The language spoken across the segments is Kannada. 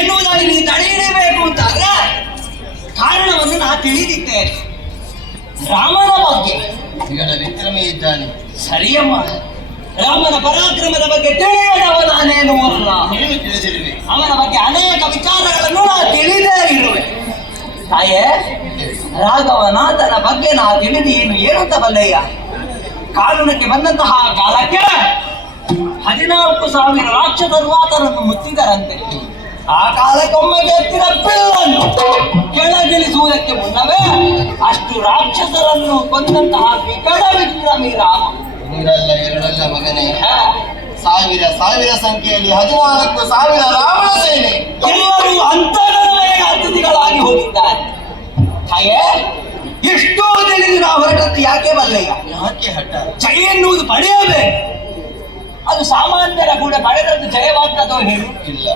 ಎನ್ನುವುದಾಗಿ ನೀ ತಡೆಯಲೇಬೇಕು ಅಂತಾದ್ರೆ ಕಾರಣವನ್ನು ನಾ ತಿಳಿದಿದ್ದೇನೆ. ರಾಮನ ಬಗ್ಗೆ ವಿಕ್ರಮಿ ಇದ್ದಾನೆ. ಸರಿಯಮ್ಮ, ರಾಮನ ಪರಾಕ್ರಮದ ಬಗ್ಗೆ ತಿಳಿಯದವ ನಾನೇನು ಅಲ್ಲ. ನೀವು ತಿಳಿದಿರುವೆ. ಅವನ ಬಗ್ಗೆ ಅನೇಕ ವಿಚಾರಗಳನ್ನು ನಾ ತಿಳಿದೇ ಇರುವೆ. ತಾಯೇ, ರಾಘವನಾಥನ ಬಗ್ಗೆ ನಾ ತಿಳಿದು ಏನು ಅಂತ ಬಲ್ಲೆಯ್ಯ. ಕಾನೂನಕ್ಕೆ ಬಂದಂತಹ ಕಾಲಕ್ಕೆ 14,000 ರಾಕ್ಷಸರು ಆತನನ್ನು ಮುತ್ತಿದರಂತೆ. ಆ ಕಾಲಕ್ಕೊಮ್ಮೆಗೆ ಎತ್ತಿದ ಬಿಲ್ಲನ್ನು ಕೆಳಗಿಳಿಸುವುದಕ್ಕೆ ಮುನ್ನವೇ ಅಷ್ಟು ರಾಕ್ಷಸರನ್ನು ಕೊಂದಂತಹ ವಿಕಟ ವಿಕ್ರಮಿ ರಾಮ. ಒಂದಲ್ಲ ಎರಡಲ್ಲ ಮಗನೇ, ಸಾವಿರ ಸಂಖ್ಯೆಯಲ್ಲಿ 14,000 ರಾವಣ ಸೇನೆ ಎಲ್ಲರೂ ಅಂತರವರೆಗೆ ಅತಿಥಿಗಳಾಗಿ ಹೋಗಿದ್ದಾರೆ. ಹಾಗೆ ಇಷ್ಟೋ ತಿಳಿದು ನಾವು ಹೊರಟದ್ದು ಯಾಕೆ ಬಲ್ಲೆಯ್ಯ? ಯಾಕೆ ಹಠ? ಜಯ ಎನ್ನುವುದು ಪಡೆಯಬೇಕು. ಅದು ಸಾಮಾನ್ಯರ ಕೂಡ ಪಡೆದದ್ದು ಜಯವಾಗ್ತದೋ ಹೇಳಿ? ಇಲ್ಲ.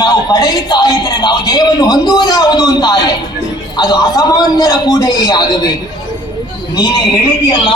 ನಾವು ಪಡೆಯುತ್ತಾ ಇದ್ರೆ ನಾವು ಜಯವನ್ನು ಹೊಂದುವುದಾವುದು ಅಂತಾರೆ. ಅದು ಅಸಾಮಾನ್ಯರ ಕೂಡೇ ಆಗಬೇಕು. ನೀನೇ ಹೇಳಿದೆಯಲ್ಲ.